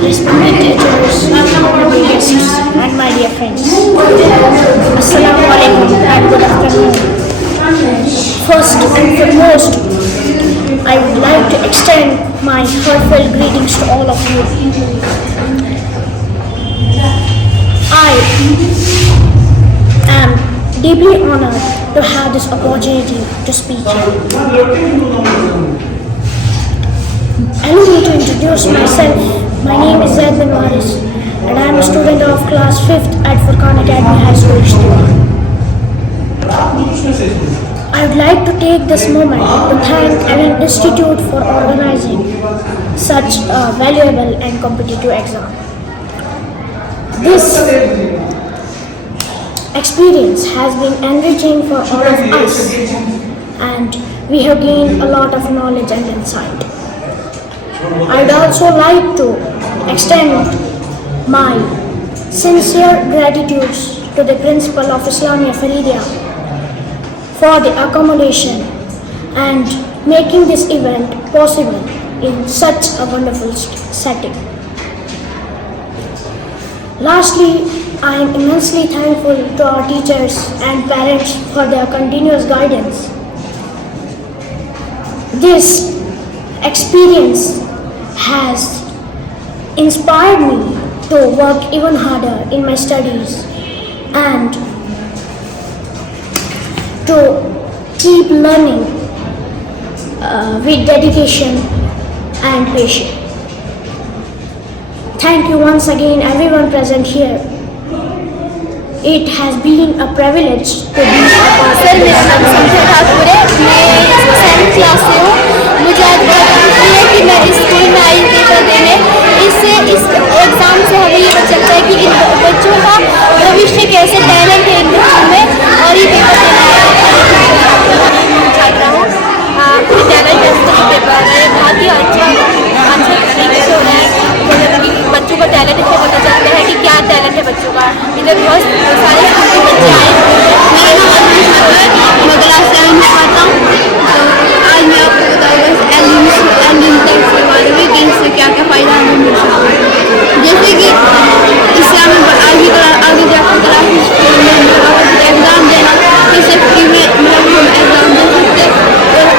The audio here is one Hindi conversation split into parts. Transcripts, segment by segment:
respected teachers, honorable guests, and my dear friends. Assalamu alaikum and good afternoon. First and foremost, I would like to extend my heartfelt greetings to all of you. I am deeply honored to have this opportunity to speak here. Allow me to introduce myself. My name is Zaid bin Waris and I am a student of class 5th at Furqan Academy High School, Ishtihar. I would like to take this moment to thank Allen Institute for organizing such a valuable and competitive exam. This experience has been enriching for all of us and we have gained a lot of knowledge and insight. I'd also like to extend my sincere gratitude to the principal of Islamia Faridia for the accommodation and making this event possible in such a wonderful setting. Lastly, I am immensely thankful to our teachers and parents for their continuous guidance. This experience has inspired me to work even harder in my studies and to keep learning with dedication and patience. Thank you once again everyone present here. It has been a privilege to be a part of sir this. मेरा नाम संध्या ठाकुर है, मैं 7th क्लास से हूँ। मुझे आज बहुत खुशी है कि मैं इस स्कूल में आई पेपर देने। इससे इस एग्ज़ाम से हमें ये पता चलता है कि इन बच्चों का भविष्य कैसे टैलेंट है इन बच्चों में और ये पेपर देना छात्रा हूँ। मुझे टैलेंट टेस्ट का पेपर है बहुत ही अच्छा तरीके से हो रहा है। बच्चों का टैलेंट इससे पता चलता है कि क्या टैलेंट है बच्चों का। इधर बहुत सारे स्कूल के बच्चे आए हुए हैं। मेरा नाम अनुज ठाकुर है, मैं क्लास 7 में पढ़ता हूँ। आज मैं आपको बताऊँगा एलिमेंट्स के बारे में कि इससे क्या क्या फ़ायदा हमें मिल सकता है। जैसे कि इस्लाम में आगे जाकर क्लास में एग्ज़ाम देना, इससे फ्री में मतलब हम एग्ज़ाम दे सकते हैं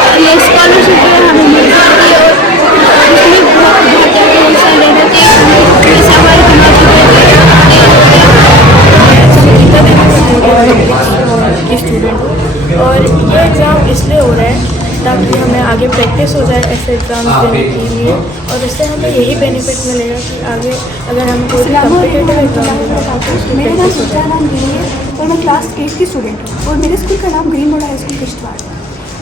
और ये स्कॉलरशिप जो है हमें मिल सकती है और इसमें बहुत ज़्यादा हिस्सा लेना चाहिए। इससे हमारे दिमाग की स्टूडेंट हूँ और ये एग्ज़ाम इसलिए हो रहा है ताकि हमें आगे प्रैक्टिस हो जाए ऐसे एग्ज़ाम्स देने के लिए और इससे हमें यही बेनिफिट मिलेगा कि आगे अगर हम कोई कॉम्पिटिटिव एग्ज़ाम देना चाहते हैं उसमें मेरा नाम प्रैक्टिस हो सुजा जाए। नाम है और मैं क्लास 8 की स्टूडेंट हूँ और मेरे स्कूल का नाम green mode high school Kishtwar है।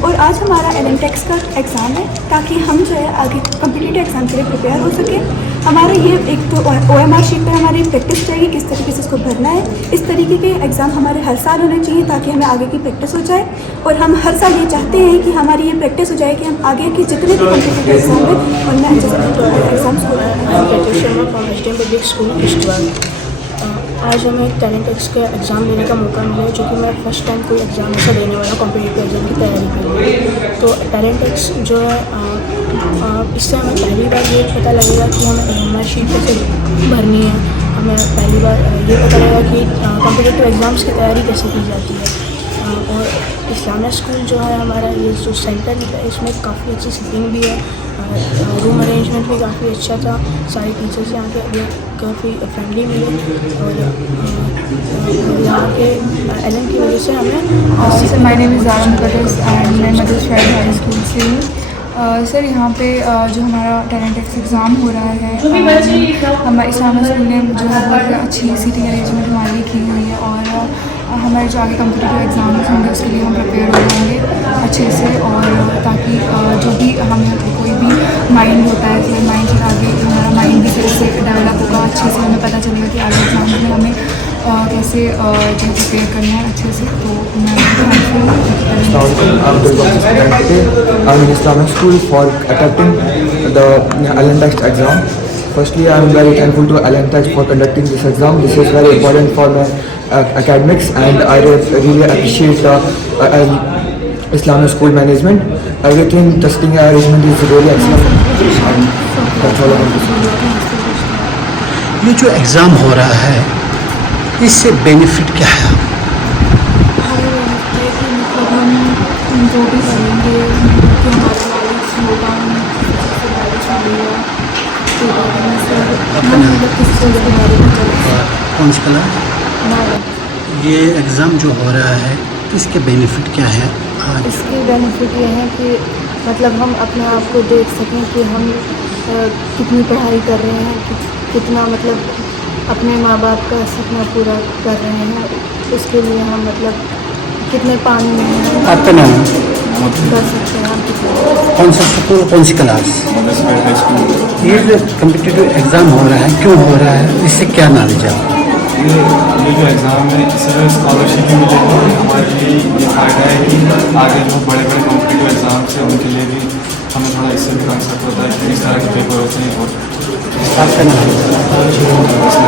और आज हमारा एलेंटेक्स का एग्ज़ाम है ताकि हम जो है आगे कम्पिटिटिव एग्ज़ाम के लिए प्रिपेयर हो सके। हमारा ये एक तो OMR शीट पर हमारी प्रैक्टिस चाहिए किस तरीके से इसको भरना है। इस तरीके के एग्ज़ाम हमारे हर साल होने चाहिए ताकि हमें आगे की प्रैक्टिस हो जाए और हम हर साल ये चाहते हैं कि हमारी ये प्रैक्टिस हो जाए कि हम आगे के जितने भी कम्पिटिटिव एग्ज़ाम हैं उनमें अच्छे से एग्ज़ाम्स हो रहे हैं। Sharma from HDM public school Kishtwar. आज हमें एक टैलेंटेक्स का एग्ज़ाम देने का मौका मिला है जो कि मैं फर्स्ट टाइम कोई एग्ज़ाम ऐसा देने वाला कॉम्पिटिटिव एग्ज़ाम की तैयारी कर रही हूँ। तो टैलेंटेक्स जो है इससे हमें पहली बार ये पता लगेगा कि हमें OMR शीट कैसे भरनी है। हमें पहली बार ये पता लगेगा कि कॉम्पिटिटिव एग्ज़ाम्स की तैयारी कैसे की जाती है। और इस्लामिया स्कूल जो है हमारा ये जो सेंटर है इसमें काफ़ी अच्छी सीटिंग भी है, रूम अरेंजमेंट भी काफ़ी अच्छा था, सारे टीचर्स यहाँ के काफ़ी फ्रेंडली मिले और यहाँ के एलन की वजह से हमें सर माय नेम इज़ आरम कदस एंड मैं मदर शहर हाई स्कूल से हूँ। सर यहाँ पे जो हमारा टैलेंटेक्स एग्ज़ाम हो रहा है हमारे इस्लामिया स्कूल ने जो है बहुत अच्छी सीटिंग अरेंजमेंट हमारे लिए की हुई है और हमारे जो आगे कम्पिटिटिव एग्ज़ाम्स होंगे उसके लिए हम प्रिपेयर हो जाएंगे अच्छे से और ताकि जो भी हमें कोई भी माइंड होता है तो माइंड से आगे हमारा माइंड भी फिर से डेवलप होगा अच्छे से हमें पता चलेगा कि आगे एग्ज़ाम्स में हमें कैसे जो प्रिपेयर करना है अच्छे से। तो मैं I'm in Islamic school for attempting the Allentext exam. Firstly, I am very thankful to Allentext for conducting this exam. This is very important for my academics and I really appreciate the Islamic school management. Everything, testing arrangement is really excellent. That's all I want to say. ये जो एग्ज़ाम हो रहा है इससे बेनिफिट क्या है? हमें लगता है कि मतलब हम जो भी करेंगे कि हमारा नॉलेज होगा, हम नॉलेज मिलेगा तो बारे में सर हम मतलब किस चीज़ के बारे में करेंगे। कौन सी क्लास? ये एग्ज़ाम जो हो रहा है इसके बेनिफिट क्या है आज? इसके बेनिफिट ये हैं कि मतलब हम अपने आप को देख सकें कि हम कितनी पढ़ाई कर रहे हैं, कितना मतलब अपने माँ बाप का सपना पूरा कर रहे हैं, उसके लिए हम मतलब कितने पानी में हैं आपका नाम? कर सकते हैं हम कितना। कौन सा स्कूल, कौन सी क्लास? ये जो कम्पिटिटिव एग्ज़ाम हो रहा है क्यों हो रहा है, इससे क्या नॉलेज है? ये जो एग्ज़ाम है इससे स्कॉलरशिप भी मिलेगी। हमारे लिए ये फ़ायदा है कि आगे जो बड़े बड़े कॉम्पिटिटिव एग्ज़ाम्स हैं उनके लिए भी हमें थोड़ा इससे भी कंसेप्ट होता है कि इस तरह के पेपर होते हैं। और आपका नाम?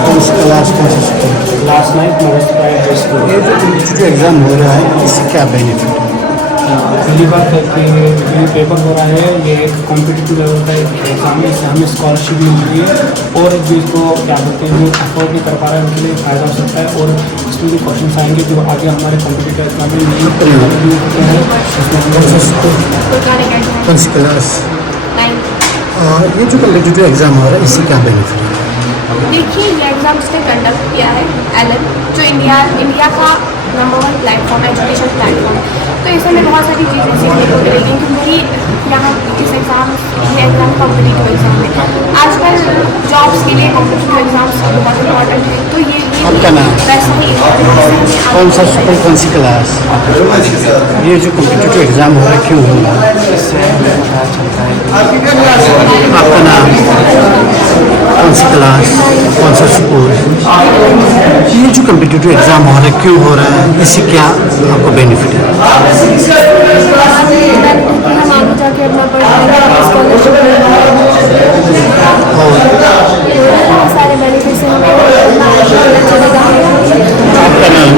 कौन सी क्लास, कौन सा school? Class 9 mothers private high school. ये जो कम्पिटिटिव एग्ज़ाम हो रहा है इससे क्या बेनिफिट है? पहली बात है कि ये पेपर हो रहा है, ये एक कॉम्पिटिटिव लेवल का एग्ज़ाम है, इससे हमें स्कॉलरशिप मिल रही है और जिसको क्या बोलते हैं जो अफोर्ड नहीं कर पा रहा है उनके लिए फ़ायदा हो सकता है। और इसमें जो क्वेश्चन आएंगे जो आगे हमारे कॉम्पिटिटिव एग्जाम में नहीं होते हैं कौन सी क्लास? ये जो कम्पिटिटिव एग्ज़ाम हो रहा है इससे क्या बेनिफिट है? देखिए ये एग्ज़ाम उसने कंडक्ट किया है एलन, जो इंडिया का नंबर 1 प्लेटफॉर्म है, एजुकेशन प्लेटफॉर्म। तो इसमें बहुत सारी चीज़ें सीखने को मिलेगी क्योंकि यहाँ इस ये एग्ज़ाम कॉम्पिटिटिव एग्ज़ाम है। आजकल जॉब्स के लिए कॉम्पिटिटिव एग्ज़ाम्स बहुत इंपॉर्टेंट है। तो ये आपका नाम? वैसा ही कौन सा स्कूल, कौन सी क्लास? ये जो कम्पिटिटिव एग्ज़ाम हो रहा है क्यों हो रहा है? आपका नाम? कौन सी क्लास, कौन सा स्कूल? ये जो कम्पिटिटिव एग्ज़ाम हो रहा है क्यों हो रहा है, इससे क्या आपको बेनिफिट है? हम आगे जाके अपना पढ़ाएंगे, स्कॉलरशिप और बहुत सारे बेनिफिट्स हैं हमें चलेगा। आपका नाम?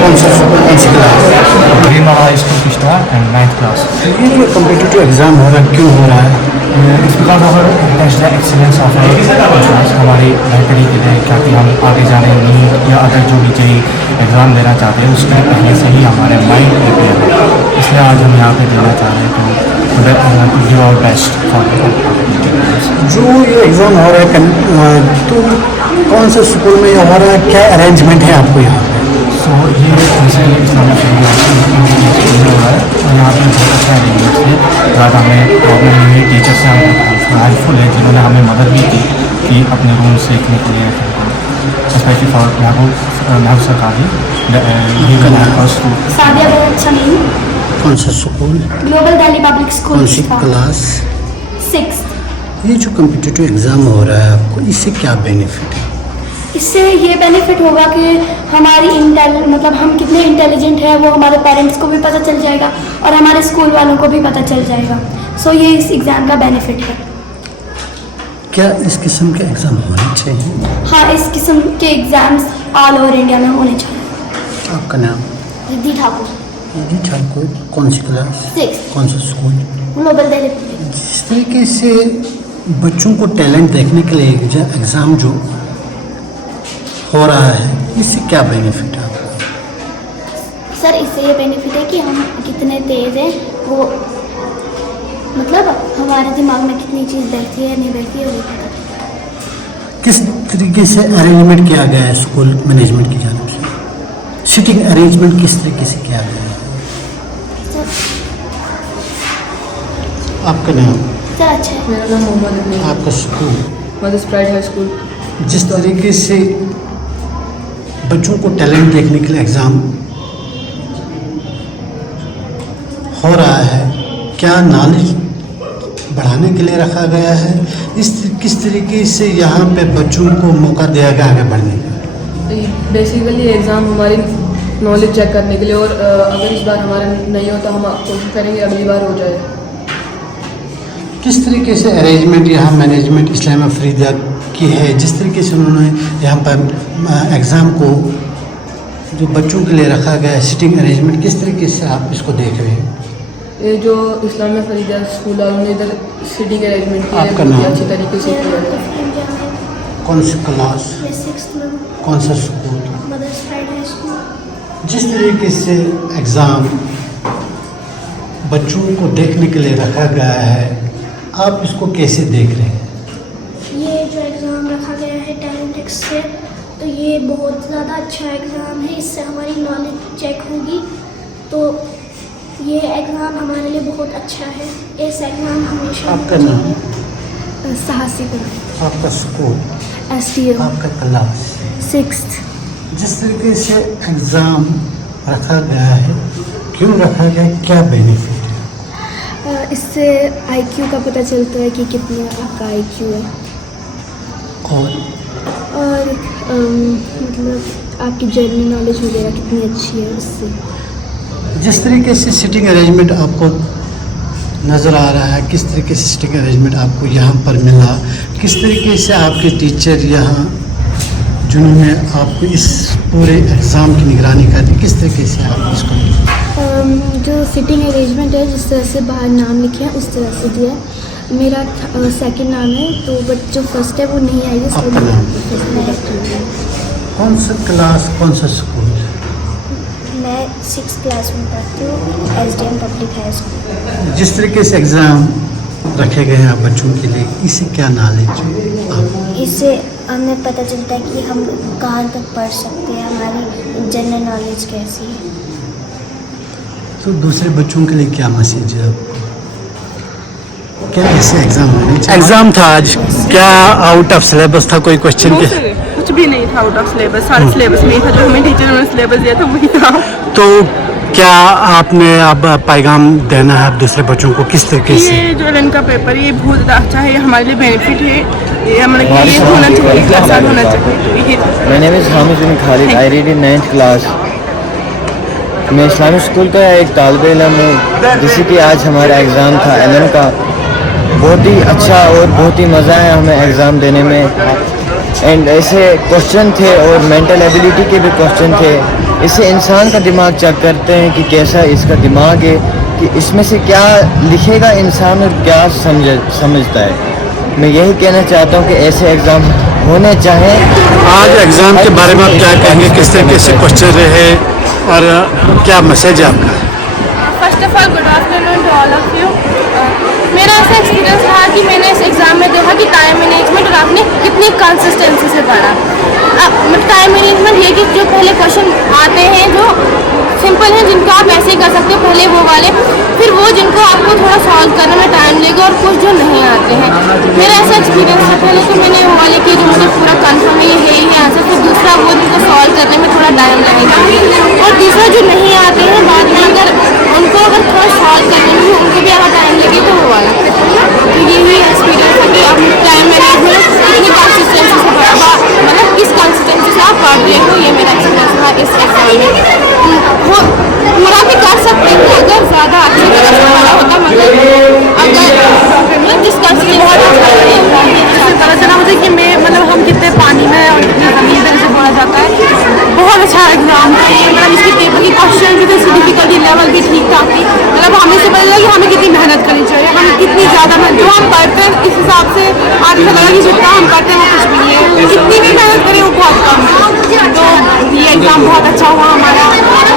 कौन सा स्कूल, कौन सी क्लास? ग्रीन मोड़ा high school Kishtwar and 9th class. ये जो कम्पिटिटिव एग्ज़ाम हो रहा है क्यों हो रहा है? It's because of national excellence of हमारी बेहतरी के लिए, क्या कि हम आगे जाने नीट या अदर जो भी जेई एग्ज़ाम देना चाहते हैं उसके पहले से ही हमारे माइंड प्रिपेयर है। इसलिए आज हम यहाँ पे देना चाह रहे हैं to give our best for जो ये एग्ज़ाम हो रहा है तो कौन से स्कूल में ये हो रहा है, क्या अरेंजमेंट है आपको यहाँ पे? सो ये जैसे इस्लामिक स्कूल हो रहा है और यहाँ पे बहुत अच्छा अरेंजमेंट्स है। ज़्यादा हमें प्रॉब्लम नहीं हुई, टीचर से हम हेल्पफुल है जिन्होंने हमें मदद भी की कि अपने रूम सीखने के लिए, स्पेशली फॉर महबूब सरकारी सादिया बहुत समीन, कौन सा school, global Delhi public school कौन सी क्लास? 6th। ये जो कम्पिटिटिव एग्ज़ाम हो रहा है आपको इससे क्या बेनिफिट है? इससे ये बेनिफिट होगा कि हमारी मतलब हम कितने इंटेलिजेंट हैं वो हमारे पेरेंट्स को भी पता चल जाएगा और हमारे स्कूल वालों को भी पता चल जाएगा। सो ये इस एग्ज़ाम का बेनिफिट है। क्या इस किस्म के एग्ज़ाम होने चाहिए? हाँ, इस किस्म के एग्ज़ाम्स ऑल ओवर इंडिया में होने चाहिए। आपका नाम? रिद्धि ठाकुर, जी ठाकुर, कौन सी क्लास, 6th, कौन सा स्कूल? ग्लोबल दिल्ली। जिस तरीके से बच्चों को टैलेंट देखने के लिए एग्ज़ाम जो हो रहा है इससे क्या बेनिफिट है आपको? सर इससे ये बेनिफिट है कि हम कितने तेज़ हैं, वो मतलब हमारे दिमाग में कितनी चीज़ बैठती है नहीं बैठती है वो पता है। किस तरीके से अरेंजमेंट किया गया है स्कूल मैनेजमेंट की जानिब से? सीटिंग अरेंजमेंट किस तरीके से किया गया है? सर आपका नाम? सर अच्छा है। मेरा नाम मोहम्मद इब्न आपका school? Mothers private high school. जिस तरीके से बच्चों को टैलेंट देखने के लिए एग्ज़ाम हो रहा है, क्या नॉलेज बढ़ाने के लिए रखा गया है? किस तरीके से यहाँ पे बच्चों को मौका दिया गया आगे बढ़ने का? बेसिकली एग्ज़ाम हमारी नॉलेज चेक करने के लिए और अगर इस बार हमारा नहीं होता हम कोशिश करेंगे अगली बार हो जाए। किस तरीके से अरेंजमेंट यहाँ मैनेजमेंट इस्लामिया फरीदा की है, जिस तरीके से उन्होंने यहाँ पर एग्ज़ाम को जो बच्चों के लिए रखा गया है, सिटिंग अरेंजमेंट किस तरीके से आप इसको देख रहे हैं? ये जो इस्लामिया फरीदा स्कूल वालों ने इधर सिटिंग अरेंजमेंट किया है आपका बहुत ही नाम? अच्छी तरीके से किया है। कौन सी क्लास, मैं 6th में हूँ, कौन सा school? Mothers pride high school. जिस तरीके से एग्ज़ाम बच्चों को देखने के लिए रखा गया है, आप इसको कैसे देख रहे हैं? ये जो एग्ज़ाम रखा गया है टैलेंटेक्स से, तो ये बहुत ज़्यादा अच्छा एग्ज़ाम है। इससे हमारी नॉलेज चेक होगी, तो ये एग्ज़ाम हमारे लिए बहुत अच्छा है। इस एग्ज़ाम हमेशा आपका नाम, साहसी आपका स्कूल, STM आपका क्लास, 6th। जिस तरीके से एग्ज़ाम रखा गया है, क्यों रखा गया है, क्या बेनिफिट है? इससे IQ का पता चलता है कि कितना आपका IQ है, और मतलब आपकी जनरल नॉलेज वगैरह कितनी अच्छी है उससे। जिस तरीके से सिटिंग अरेंजमेंट आपको नज़र आ रहा है, किस तरीके से सिटिंग अरेंजमेंट आपको यहाँ पर मिला, किस तरीके से आपके टीचर यहाँ जिन्होंने आपको इस पूरे एग्ज़ाम की निगरानी कर दी, किस तरीके से आप इसको? जो सिटिंग अरेंजमेंट है, जिस तरह से बाहर नाम लिखे हैं उस तरह से दिया है। मेरा 2nd नाम है, तो बट जो फर्स्ट है वो नहीं आई है, आपका नाम? कौन सा क्लास, कौन सा स्कूल? मैं 6th क्लास में पढ़ती हूँ, SDM पब्लिक हाई स्कूल। जिस तरीके से एग्ज़ाम रखे गए हैं आप बच्चों के लिए, इससे क्या नॉलेज आप? इससे हमें पता चलता है कि हम कहाँ तक पढ़ सकते हैं, हमारी जनरल नॉलेज कैसी है। तो दूसरे बच्चों के लिए क्या मैसेज है आपको? क्या ऐसे एग्ज़ाम होने चाहिए? एग्ज़ाम था आज, क्या आउट ऑफ सिलेबस था, कोई क्वेश्चन के? कुछ भी नहीं था आउट ऑफ सिलेबस, सारे सिलेबस में ही था, जो हमें टीचर ने सिलेबस दिया था वही था। तो क्या आपने अब पैगाम देना है अब दूसरे बच्चों को, किस तरीके से? ये जो 11 का पेपर, ये बहुत ज़्यादा अच्छा है, ये हमारे लिए बेनिफिट है, ये मतलब कि ये होना चाहिए, आसान होना चाहिए। My name is Hamid bin Khalid. I read in 9th class. मैं इस्लामिक स्कूल का एक तालिब इल्म हूँ। जैसे कि आज हमारा एग्ज़ाम था LM का, बहुत ही अच्छा और बहुत ही मज़ा आया हमें एग्ज़ाम देने में। एंड ऐसे क्वेश्चन थे और मेंटल एबिलिटी के भी क्वेश्चन थे। इससे इंसान का दिमाग चेक करते हैं कि कैसा इसका दिमाग है, कि इसमें से क्या लिखेगा इंसान और क्या समझता है। मैं यही कहना चाहता हूँ कि ऐसे एग्ज़ाम होने चाहिए। आज एग्ज़ाम के बारे में आप क्या कहेंगे, किस तरीके से क्वेश्चन रहे और क्या मैसेज है आपका? First of all good afternoon to all of you. मेरा ऐसा एक्सपीरियंस रहा कि मैंने इस एग्ज़ाम में देखा कि टाइम मैनेजमेंट और आपने कितनी कंसिस्टेंसी से पढ़ा। टाइम मैनेजमेंट ये कि जो पहले क्वेश्चन आते हैं जो सिंपल हैं, जिनको आप ऐसे ही कर सकते हो, पहले वो वाले, फिर वो जिनको आपको थोड़ा सॉल्व करने में टाइम लगेगा, और कुछ जो नहीं आते हैं। मेरा ऐसा एक्सपीरियंस था, पहले तो मैंने वो वाले किए जो मुझे पूरा कन्फर्म है ये ही आंसर, फिर दूसरा वो जिनको सॉल्व करने में थोड़ा टाइम लगेगा, और तीसरा जो नहीं आते हैं बाद में अगर उनको थोड़ा सॉल्व करने में उनको भी अगर टाइम लगे तो वो वाला। तो यही एक्सपीरियंस है कि आप टाइम मैनेजमेंट कितनी कंसिस्टेंसी से पढ़ा, मतलब किस कंसिस्टेंसी से आप पढ़ रहे हो, ये मेरा एक्सपीरियंस था इस एग्जाम में। मगर भी कर सकते हैं अगर ज़्यादा अच्छी तरह से पढ़ा होता, मतलब जिस कंसिस्टेंसी पता चला मुझे कि मैं मतलब हम कितने पानी में और कितनी ज़मीन तरह से बोला जाता है। बहुत अच्छा एग्जाम था ये, मतलब इसके पेपर की क्वेश्चन भी थे, इसकी डिफिकल्टी लेवल भी ठीक ठाक थी। मतलब हमें से पता चला कि हमें कितनी मेहनत करनी चाहिए, हमें कितनी ज़्यादा मेहनत, जो हम पढ़ते हैं इस हिसाब से आज पता लगा कि जितना हम पढ़ते हैं वो कुछ भी नहीं है, जितनी भी मेहनत करें वो बहुत कम है। तो ये एग्ज़ाम बहुत अच्छा हुआ हमारा,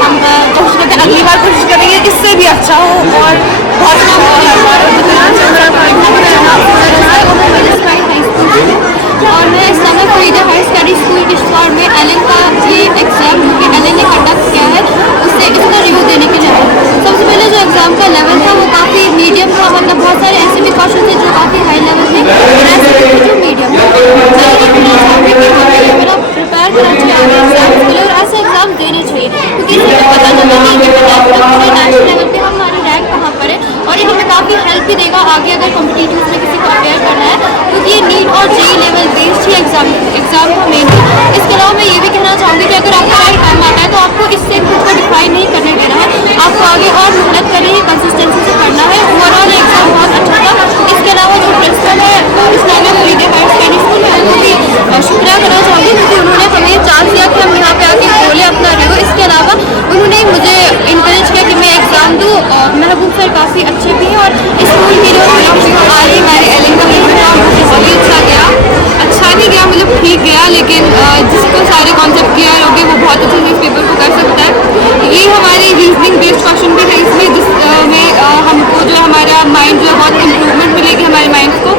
हम कोशिश करते हैं अगली बार कोशिश करेंगे इससे भी अच्छा हो, और बहुत अच्छा हो और मैं Islamic Farida high study school Kishtwar में LN का ये एग्ज़ाम जो कि LN ने कंडक्ट किया है उससे इसका रिव्यू देने के लिए आए। सबसे पहले जो एग्ज़ाम का लेवल था वो काफ़ी मीडियम था, मतलब बहुत सारे ऐसे भी क्वेश्चन थे जो काफ़ी हाई लेवल थे, और ऐसे थे जो मीडियम थे। मैं ये कहना चाहूँगी कि हमें मेरा प्रिपेयर करना चाहिए आगे एग्जाम के लिए, और ऐसे एग्ज़ाम देने चाहिए, क्योंकि इससे पता चलता है कि नेशनल लेवल पर हमारी रैंक कहाँ पर है, और ये हमें काफ़ी हेल्प भी देगा आगे अगर कॉम्पिटिटिव में किसी को अपेयर करना है, क्योंकि ये नीट और JEE लेवल बेस्ड ही एग्ज़ाम का मेन है। इसके अलावा मैं ये भी कहना चाहूँगी कि अगर आपका राइट टाइम आता है तो आपको इससे खुद को डिफाइन नहीं करने देना है, आपको आगे और मेहनत करनी है, कंसिस्टेंसी से पढ़ना है। ओवरऑल एग्ज़ाम बहुत अच्छा था। इसके अलावा जो प्रिंसिपल है Islamic Farida high study school है उनको भी शुक्रिया करना चाहूँगी, क्योंकि उन्होंने हमें चांस दिया कि हम यहाँ पे आके बोले अपना रिव्यू। इसके अलावा उन्होंने मुझे इंकरेज किया कि मैं एग्ज़ाम दूँ। महबूब सर काफ़ी अच्छे भी हैं, और स्कूल की जो आज हमारे LN का एग्ज़ाम मुझे बहुत ही अच्छा गया, अच्छा नहीं गया मतलब इम्प्रूवमेंट मिलेगी हमारे माइंड को।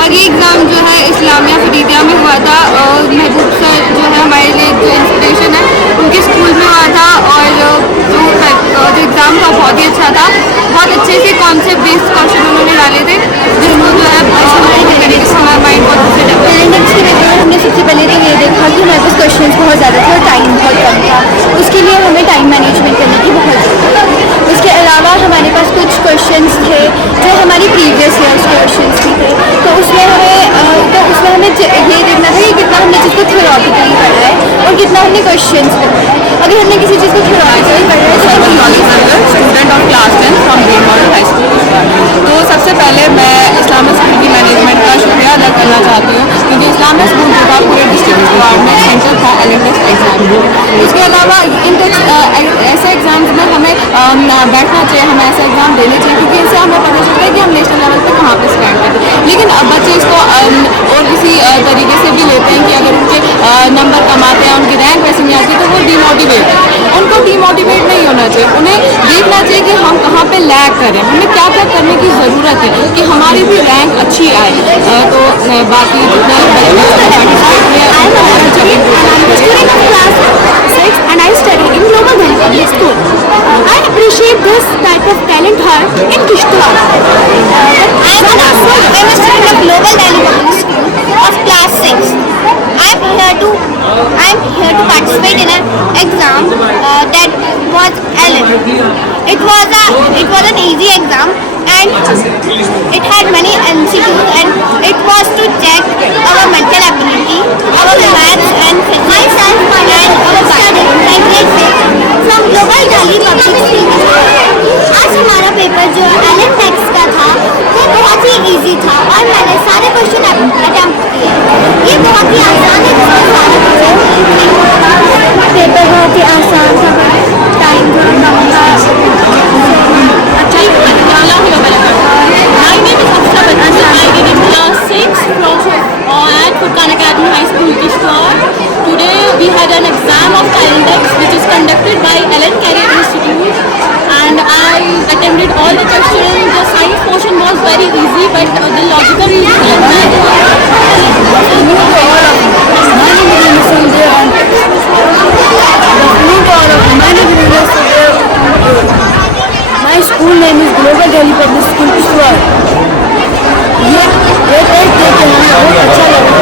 और ये एग्ज़ाम जो है इस्लामिया फरीदिया में हुआ था, और महबूब सर जो है हमारे लिए जो इंस्पिरेशन है उनके स्कूल में हुआ था, और जो एग्ज़ाम था बहुत ही अच्छा था। बहुत अच्छे से कॉन्सेप्ट बेस्ड क्वेश्चन उन्होंने डाले थे जिसको जो है हमारा माइंड बहुत अच्छे टैलेंट के पेपर हमने सबसे पहले तो ये देखा कि हमारे पास क्वेश्चंस बहुत ज़्यादा थे और टाइम बहुत कम था। उसके लिए हमें टाइम मैनेजमेंट करने की बहुत ज़रूरत थी। उसके अलावा हमारे पास कुछ क्वेश्चंस थे जो हमारी प्रीवियस ईयर्स के क्वेश्चंस भी थे, तो उसमें हमें ये देखना था कि कितना हमने चीज़ को थियोरेटिकली पढ़ा है और कितना हमने क्वेश्चंस पे पढ़ा है। अगर हमने किसी चीज़ को थियोरेटिकली पढ़ा है student of class 10 from green model high school. तो सबसे पहले मैं इस्लामिक स्कूल की मैनेजमेंट का शुक्रिया अदा करना चाहती हूँ, क्योंकि इस्लामिक स्कूल जो था पूरे डिस्ट्रिक्ट वार्ड में सेंटर था एलएनटेक्स एग्जाम। उसके अलावा इन ऐसे एग्जाम्स में हमें बैठना चाहिए, हमें ऐसे एग्ज़ाम देने चाहिए, क्योंकि इससे हमें पता चलता है कि हम नेशनल लेवल पर कहाँ पर स्टैंड करते हैं। लेकिन अब बच्चे इसको और किसी तरीके से भी लेते हैं कि अगर उनके नंबर कम आते हैं, उनकी रैंक वैसे नहीं आती, तो वो डीमोटिवेट है। उनको डीमोटिवेट नहीं होना चाहिए, उन्हें देखना चाहिए कि हम कहाँ पे लैग करें, हमें क्या क्या करने की ज़रूरत है कि हमारी भी रैंक अच्छी आए। तो बाकी जितने and I study in Global Delhi Public School. I appreciate this type of talent here in Kishtwar. I am a student of Global Delhi Public School of class 6. I am here to participate in an exam that was LM. It was an easy exam and it had many MCQs, and it was to check our mental ability, our maths and physics and our study like this from Global Delhi Public School. आज हमारा पेपर जो LM का था वो बहुत ही इजी था और मैंने सारे क्वेश्चन अटेम्प्ट किए। ये बहुत ही आसान है, पेपर बहुत ही आसान था, टाइम थोड़ा कम था। Today we had an exam of Talentex which is conducted by Ellen Carey Institute, and I attempted all the questions. The science portion was very easy, but the logical reasoning My school name is Global Delhi Public School Kishtwar. ये टेस्ट देख के हमें बहुत अच्छा लगा।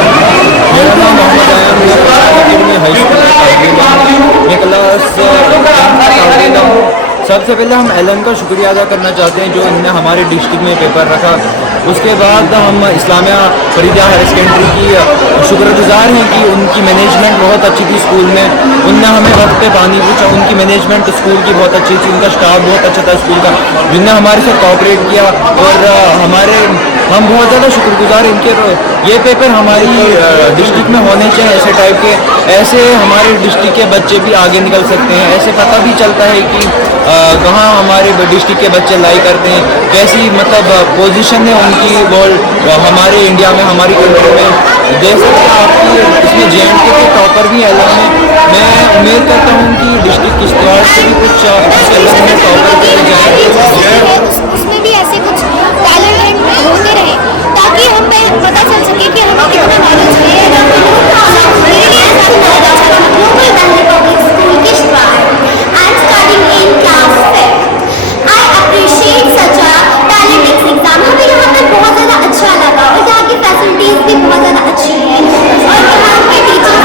सबसे पहले हम एलन का शुक्रिया अदा करना चाहते हैं जो इन्होंने हमारे डिस्ट्रिक्ट में पेपर रखा। उसके बाद हम इस्लामिया फरीदिया हायर सेकेंडरी की शुक्रगुजार हैं कि उनकी मैनेजमेंट बहुत अच्छी थी स्कूल में, उनने हमें वक्त पे पानी पूछा, उनकी मैनेजमेंट स्कूल की बहुत अच्छी थी, उनका स्टाफ बहुत अच्छा था स्कूल का, जिनने हमारे साथ कोऑपरेट किया और हम बहुत ज़्यादा शुक्रगुजार हैं इनके। ये पेपर हमारी डिस्ट्रिक्ट में होने चाहिए ऐसे टाइप के, ऐसे हमारे डिस्ट्रिक्ट के बच्चे भी आगे निकल सकते हैं। ऐसे पता भी चलता है कि कहाँ हमारे डिस्ट्रिक्ट के बच्चे लाई करते हैं, कैसी मतलब पोजीशन है उनकी वर्ल्ड हमारे इंडिया में, हमारी कंट्री में। देख सकते हैं आपकी इसमें JNK के टॉपर भी एलन में। मैं उम्मीद करता हूँ कि डिस्ट्रिक्ट किश्तवाड़ से भी कुछ एलन में टॉपर किए जाए, उसमें भी ऐसे कुछ टैलेंट होते रहे ताकि हमें पता चल सके कि हमें कितना नॉलेज है। Global Delhi Public School Kishtwar. I'm studying in class 5. I appreciate such a talented exam. हमें यहाँ पर बहुत ज़्यादा अच्छा लगा और यहाँ की फैसिलिटीज़ भी बहुत ज़्यादा अच्छी हैं और यहाँ के टीचर्स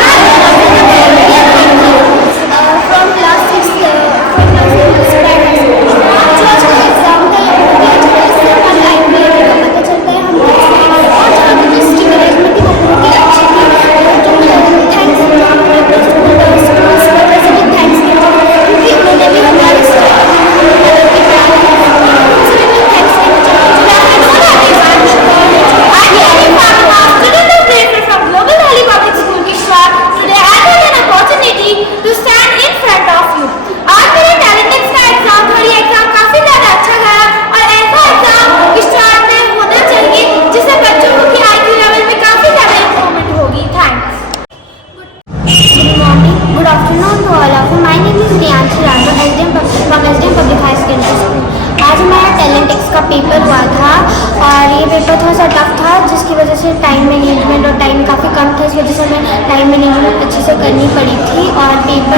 from class 6 जो आज का एग्ज़ाम था पेपर थोड़ा सा टफ था, जिसकी वजह से टाइम मैनेजमेंट और टाइम काफ़ी कम था, इस वजह से हमें टाइम मैनेजमेंट अच्छे से करनी पड़ी थी और paper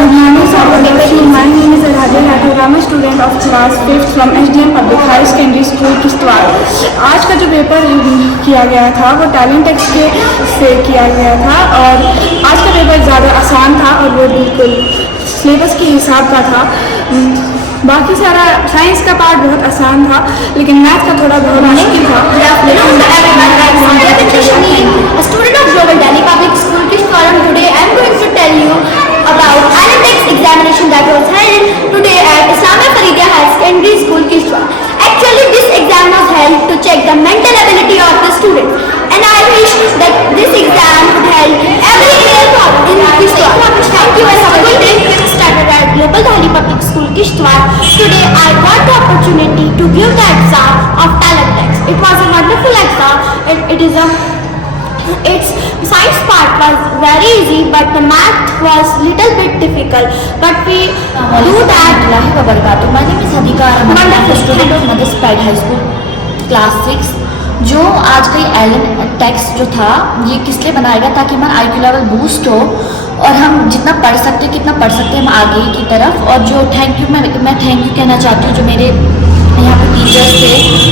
My name is Radha Rathore. I'm a student of class 5th from SDM Public High Secondary School Kishtwar. आज का जो पेपर किया गया था वो टैलेंट टेक्स्ट के से किया गया था और आज का पेपर ज़्यादा आसान था और वो बिल्कुल सिलेबस के हिसाब का था। बाकी सारा साइंस का पार्ट बहुत आसान था, लेकिन मैथ का थोड़ा बहुत मुश्किल था। A student of Global Delhi Public School Kishtwar, and today I am going to tell you about IELTS examination that was held today at Islamia Faridiyah High Secondary School Kishtwar. Actually, this exam was held to check the mental ability of the students, and I wish that this exam would held every year in Kishtwar. Thank you and have a good day. Started at Global Delhi Public School Kishtwar. Today I got the opportunity to give the exam of talent text. It was a wonderful exam. Its science part was very easy, but the math was little bit difficult. But we do that. My name is Hadika. I'm a student of Mother's Pride High School, class 6. जो आज का एलन टेक्स्ट जो था ये किस लिए बनाया गया ताकि हमारा IQ लेवल बूस्ट हो और हम जितना पढ़ सकते हैं कितना पढ़ सकते हैं हम आगे की तरफ। और जो थैंक यू मैं थैंक यू कहना चाहती हूँ जो मेरे यहाँ पे टीचर्स थे,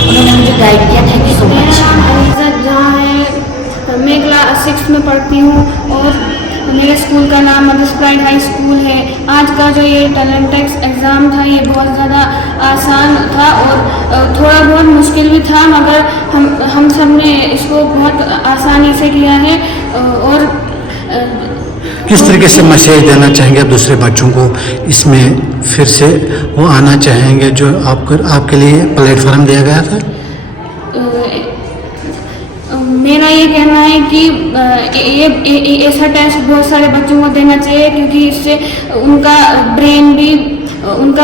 उन्होंने मुझे गाइड किया। Thank you so much. जहाँ है मैं क्लास 6 में पढ़ती हूँ और मेरे स्कूल का नाम मदर्स प्राइड हाई स्कूल है। आज का जो ये टैलेंट टेक्स्ट एग्ज़ाम था ये बहुत ज़्यादा आसान था और थोड़ा बहुत मुश्किल भी था, मगर हम सब ने इसको बहुत आसानी से किया है। और किस तरीके से मैसेज देना चाहेंगे आप दूसरे बच्चों को, इसमें फिर से वो आना चाहेंगे जो आपके लिए प्लेटफॉर्म दिया गया था? मेरा ये कहना है कि ये ऐसा टेस्ट बहुत सारे बच्चों को देना चाहिए, क्योंकि इससे उनका ब्रेन भी अच्छा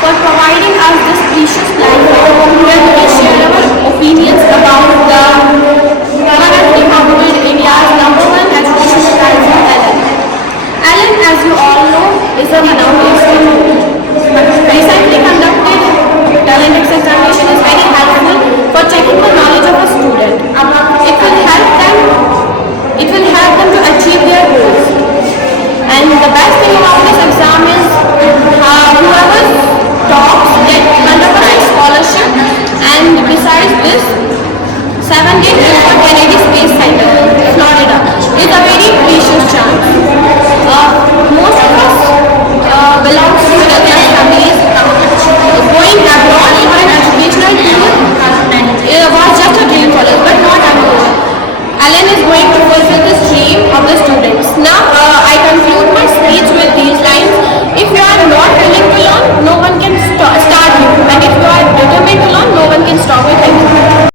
for providing us this precious platform where we can share our opinions about the currently promoted India's #1 education platform, Ellen, as you all know, is a renowned institute. Recently conducted talent examination is very helpful for checking the knowledge of a student. It will help them to achieve their goals. And the best thing about this exam is whoever tops get 100% scholarship, and besides this 7 get into Kennedy Space Center.